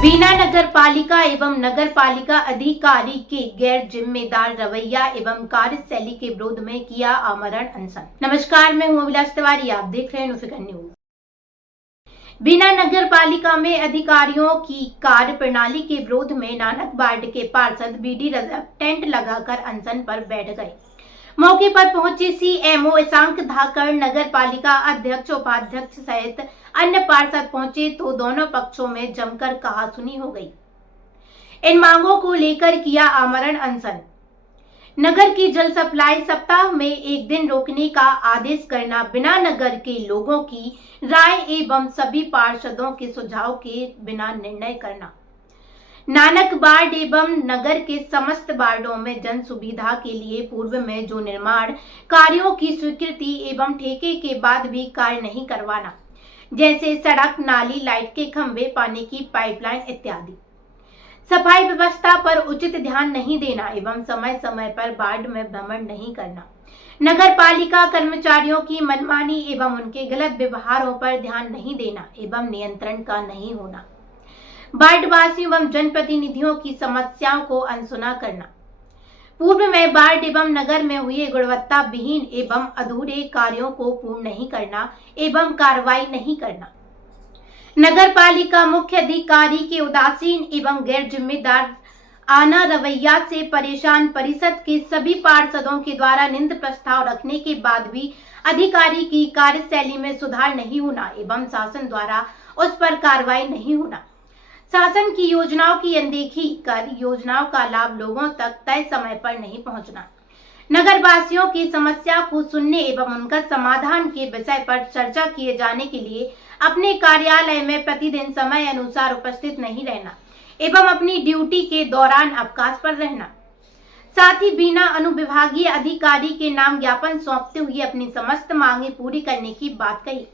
बीना नगर पालिका एवं नगर पालिका अधिकारी के गैर जिम्मेदार रवैया एवं कार्यशैली के विरोध में किया आमरण अनशन। नमस्कार, मैं हूं अभिलाष तिवारी, आप देख रहे हैं न्यूज़ न्यूज। बीना नगर पालिका में अधिकारियों की कार्य प्रणाली के विरोध में नानक वार्ड के पार्षद बीडी रजक टेंट लगाकर अनशन पर बैठ गए। मौके पर पहुंचे सीएमओ ईशांक धाकर, नगर पालिका अध्यक्ष, उपाध्यक्ष सहित अन्य पार्षद पहुंचे तो दोनों पक्षों में जमकर कहासुनी हो गई। इन मांगों को लेकर किया आमरण अनशन। नगर की जल सप्लाई सप्ताह में एक दिन रोकने का आदेश करना, बिना नगर के लोगों की राय एवं सभी पार्षदों के सुझाव के बिना निर्णय करना, नानक वार्ड एवं नगर के समस्त वार्डों में जन सुविधा के लिए पूर्व में जो निर्माण कार्यों की स्वीकृति एवं ठेके के बाद भी कार्य नहीं करवाना, जैसे सड़क, नाली, लाइट के खंभे, पानी की पाइपलाइन इत्यादि। सफाई व्यवस्था पर उचित ध्यान नहीं देना एवं समय समय पर वार्ड में भ्रमण नहीं करना, नगर पालिका कर्मचारियों की मनमानी एवं उनके गलत व्यवहारों पर ध्यान नहीं देना एवं नियंत्रण का नहीं होना, वार्डवासियों एवं जनप्रतिनिधियों की समस्याओं को अनसुना करना, पूर्व में वार्ड एवं नगर में हुए गुणवत्ता विहीन एवं अधूरे कार्यों को पूर्ण नहीं करना एवं कार्रवाई नहीं करना, नगर पालिका मुख्य अधिकारी के उदासीन एवं गैर जिम्मेदार आना रवैया से परेशान परिषद के सभी पार्षदों के द्वारा निंद प्रस्ताव रखने के बाद भी अधिकारी की कार्यशैली में सुधार नहीं होना एवं शासन द्वारा उस पर कार्रवाई नहीं होना, शासन की योजनाओं की अनदेखी कर योजनाओं का लाभ लोगों तक तय समय पर नहीं पहुंचना, नगर वासियों की समस्या को सुनने एवं उनका समाधान के विषय पर चर्चा किए जाने के लिए अपने कार्यालय में प्रतिदिन समय अनुसार उपस्थित नहीं रहना एवं अपनी ड्यूटी के दौरान अवकाश पर रहना, साथ ही बिना अनुविभागीय अधिकारी के नाम ज्ञापन सौंपते हुए अपनी समस्त मांगे पूरी करने की बात कही।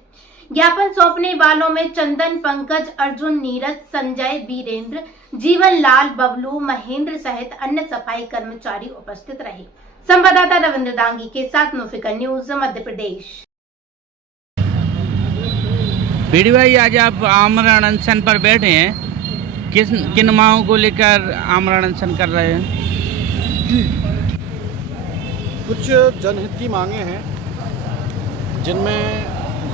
ज्ञापन सौंपने वालों में चंदन, पंकज, अर्जुन, नीरज, संजय, वीरेंद्र, जीवन लाल, बबलू, महेंद्र सहित अन्य सफाई कर्मचारी उपस्थित रहे। संवाददाता रविंद्र दांगी के साथ नुफिकर न्यूज, मध्य प्रदेश। बीडी भाई, आज आप आमरण अनशन पर बैठे हैं, किन मांगों को लेकर आमरण अनशन कर रहे हैं? कुछ जनहित की मांगे हैं, जिनमें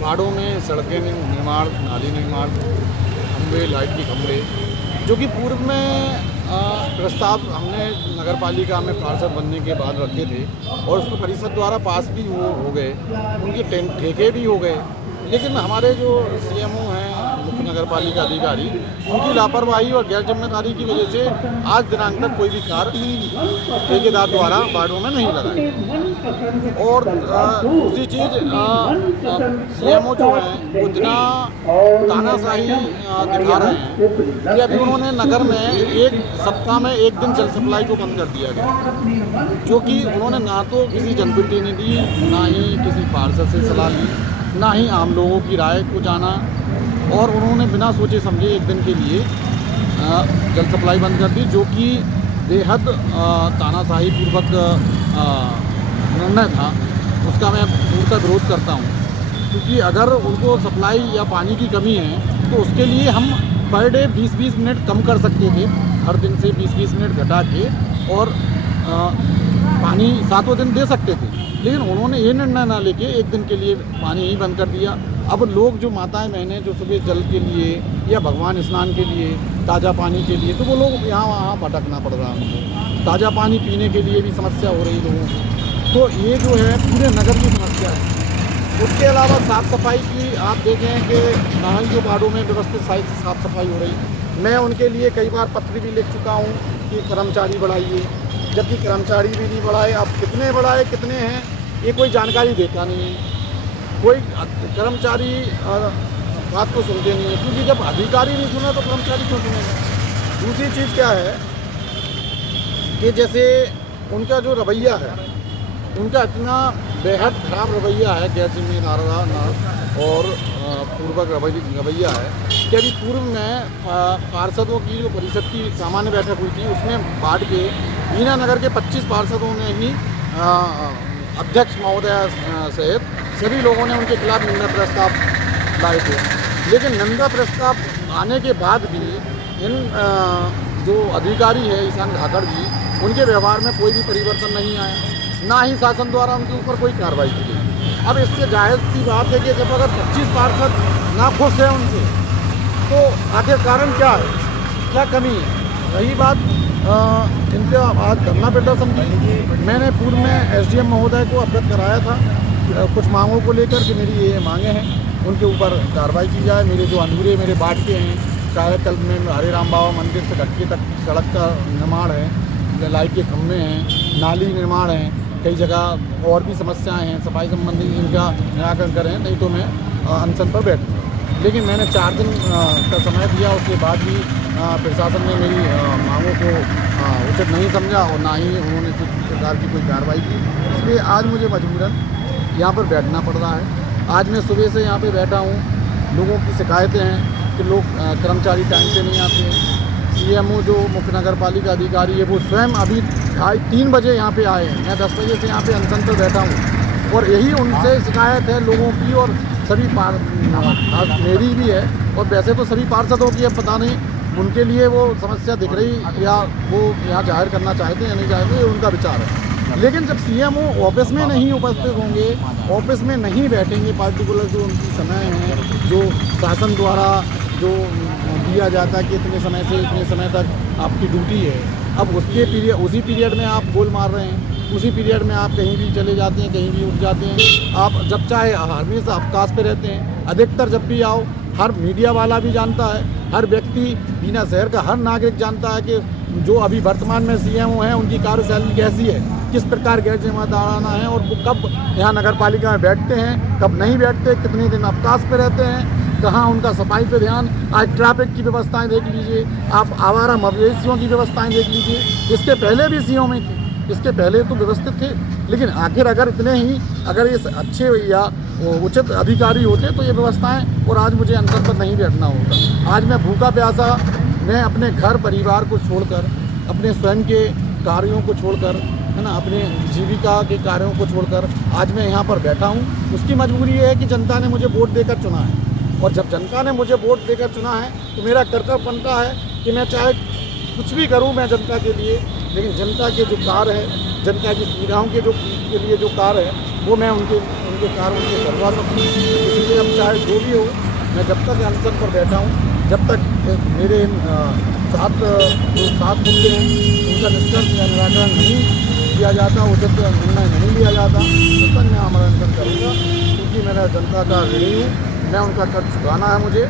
वार्डों में सड़कें निर्माण, नाली निर्माण, खंभे, लाइट के खंभे, जो कि पूर्व में प्रस्ताव हमने नगर पालिका में पार्षद बनने के बाद रखे थे और उसको परिषद द्वारा पास भी हो गए, उनके ठेके भी हो गए। लेकिन हमारे जो सीएमओ हैं, मुख्य नगर पालिका अधिकारी, उनकी लापरवाही और गैर जिम्मेदारी की वजह से आज दिनांक तक कोई भी कार्य ठेकेदार द्वारा वार्डों में नहीं लगाए। और दूसरी चीज़, सीएमओ जो है वो इतना तानाशाही दिखा रहे हैं कि अभी उन्होंने नगर में एक सप्ताह में एक दिन जल सप्लाई को बंद कर दिया गया, जो कि उन्होंने ना तो किसी जनप्रतिनिधि, ना ही किसी पार्षद से सलाह ली, ना ही आम लोगों की राय को जाना, और उन्होंने बिना सोचे समझे एक दिन के लिए जल सप्लाई बंद कर दी, जो कि बेहद तानाशाही पूर्वक निर्णय था। उसका मैं पूर्णतः विरोध करता हूँ, क्योंकि अगर उनको सप्लाई या पानी की कमी है तो उसके लिए हम पर डे 20-20 मिनट कम कर सकते थे, हर दिन से 20-20 मिनट घटा के, और पानी सातों दिन दे सकते थे। लेकिन उन्होंने ये निर्णय ना लेके एक दिन के लिए पानी ही बंद कर दिया। अब लोग जो माताएं बहनें जो सुबह जल के लिए या भगवान स्नान के लिए, ताज़ा पानी के लिए, तो वो लोग यहाँ वहाँ भटकना पड़ रहा है उनको। ताज़ा पानी पीने के लिए भी समस्या हो रही लोगों को। तो ये जो है पूरे नगर की समस्या है। उसके अलावा साफ़ सफाई की आप देखें कि ना ही जो वार्डों में व्यवस्थित साफ़ सफाई हो रही। मैं उनके लिए कई बार पत्र भी लिख चुका हूँ कि कर्मचारी बढ़ाइए, जबकि कर्मचारी भी नहीं बढ़ाए। अब कितने बढ़ाए, कितने हैं, ये कोई जानकारी देता नहीं है। कोई कर्मचारी बात को सुनते नहीं है, क्योंकि जब अधिकारी नहीं सुना तो कर्मचारी क्यों सुनेगा। दूसरी चीज़ क्या है कि जैसे उनका जो रवैया है, उनका इतना बेहद खराब रवैया है, गैर जिम्मेदार और पूर्वक रवैया है कि अभी पूर्व में पार्षदों की जो परिषद की सामान्य बैठक हुई थी, उसमें वार्ड के बीना नगर के 25 पार्षदों ने ही अध्यक्ष महोदय सहित सभी लोगों ने उनके खिलाफ निंदा प्रस्ताव लाए थे। लेकिन निंदा प्रस्ताव आने के बाद भी इन जो अधिकारी है ईशान घाकड़ जी, उनके व्यवहार में कोई भी परिवर्तन नहीं आया, ना ही शासन द्वारा उनके ऊपर कोई कार्रवाई की गई। अब इससे जायज़ सी बात है कि जब अगर 25 पार्षद ना खुश हैं उनसे, तो आखिर कारण क्या है, क्या कमी है? रही बात इनके आज धरना प्रदर्शन की, मैंने पूर्व में एसडीएम महोदय को अवगत कराया था कुछ मांगों को लेकर कि मेरी ये मांगें हैं, उनके ऊपर कार्रवाई की जाए। मेरे जो अधूरे मेरे बाट के हैं, चाहे कल में हरे राम बाबा मंदिर से ढक्के तक सड़क का निर्माण है, लाइट के खंभे हैं, नाली निर्माण है, कई जगह और भी समस्याएं हैं, सफाई संबंधी इनका निराकरण करें, नहीं तो मैं अनशन पर बैठूँगा। लेकिन मैंने 4 दिन का समय दिया, उसके बाद भी प्रशासन ने मेरी मांगों को उचित नहीं समझा और ना ही उन्होंने किसी प्रकार की कोई कार्रवाई की। इसलिए आज मुझे मजबूरन यहाँ पर बैठना पड़ रहा है। आज मैं सुबह से यहाँ पे बैठा हूँ। लोगों की शिकायतें हैं कि लोग कर्मचारी टाइम पे नहीं आते हैं। सीएमओ जो मुख्य नगर पालिका अधिकारी है, वो स्वयं अभी 2:30-3 बजे यहाँ पे आए हैं। मैं 10 बजे से यहाँ पे अनशन पर बैठा हूँ और यही उनसे शिकायत है लोगों की, और सभी मेरी भी है, और वैसे तो सभी पार्षदों की, अब पता नहीं उनके लिए वो समस्या दिख रही या वो यहाँ जाहिर करना चाहते हैं या नहीं चाहते, ये उनका विचार है। लेकिन जब सीएमओ ऑफिस में नहीं उपस्थित होंगे, ऑफिस में नहीं बैठेंगे, पार्टिकुलर जो उनकी समय है, जो शासन द्वारा जो दिया जाता है कि इतने समय से इतने समय तक आपकी ड्यूटी है, अब उसी पीरियड में आप गोल मार रहे हैं, उसी पीरियड में आप कहीं भी चले जाते हैं, कहीं भी उठ जाते हैं। आप जब चाहे हमेशा अवकाश पे रहते हैं। अधिकतर जब भी आओ, हर मीडिया वाला भी जानता है, हर व्यक्ति बीना शहर का हर नागरिक जानता है कि जो अभी वर्तमान में सीएमओ हैं उनकी कार्यशैली कैसी है, किस प्रकार गैर जिम्मेदाराना है, और वो कब यहाँ नगर पालिका में बैठते हैं, कब नहीं बैठते, कितने दिन अवकाश पे रहते हैं, कहाँ उनका सफाई पे ध्यान। आज ट्रैफिक की व्यवस्थाएं देख लीजिए, आप आवारा मवेशियों की व्यवस्थाएं देख लीजिए। इसके पहले भी सीएमओ में थे, इसके पहले तो व्यवस्थित थे, लेकिन आखिर अगर इतने ही अगर ये अच्छे या उचित अधिकारी होते तो ये व्यवस्थाएं, और आज मुझे अनशन पर नहीं बैठना होता। आज मैं भूखा प्यासा, मैं अपने घर परिवार को छोड़कर, अपने स्वयं के कार्यों को छोड़कर, है ना, अपने जीविका के कार्यों को छोड़कर आज मैं यहाँ पर बैठा हूँ। उसकी मजबूरी ये है कि जनता ने मुझे वोट देकर चुना है, और जब जनता ने मुझे वोट देकर चुना है तो मेरा कर्तव्य बनता है कि मैं चाहे कुछ भी करूँ मैं जनता के लिए, लेकिन जनता के जो कार्य है, जनता की सुविधाओं के लिए जो कार्य है, वो मैं उनके कार्य उनके करवा सकूँ। इसलिए अब चाहे जो भी हो, मैं जब तक अनशन पर बैठा हूँ, जब तक मेरे 7 मुद्दे हैं उनका निष्कर्ष या निराकरण नहीं किया जाता, उचित निर्णय नहीं लिया जाता, तब तक मैं हमारा अनशन करूँगा, क्योंकि मेरा जनता का ऋणी हूँ। मैं उनका कर्ज चुकाना है मुझे।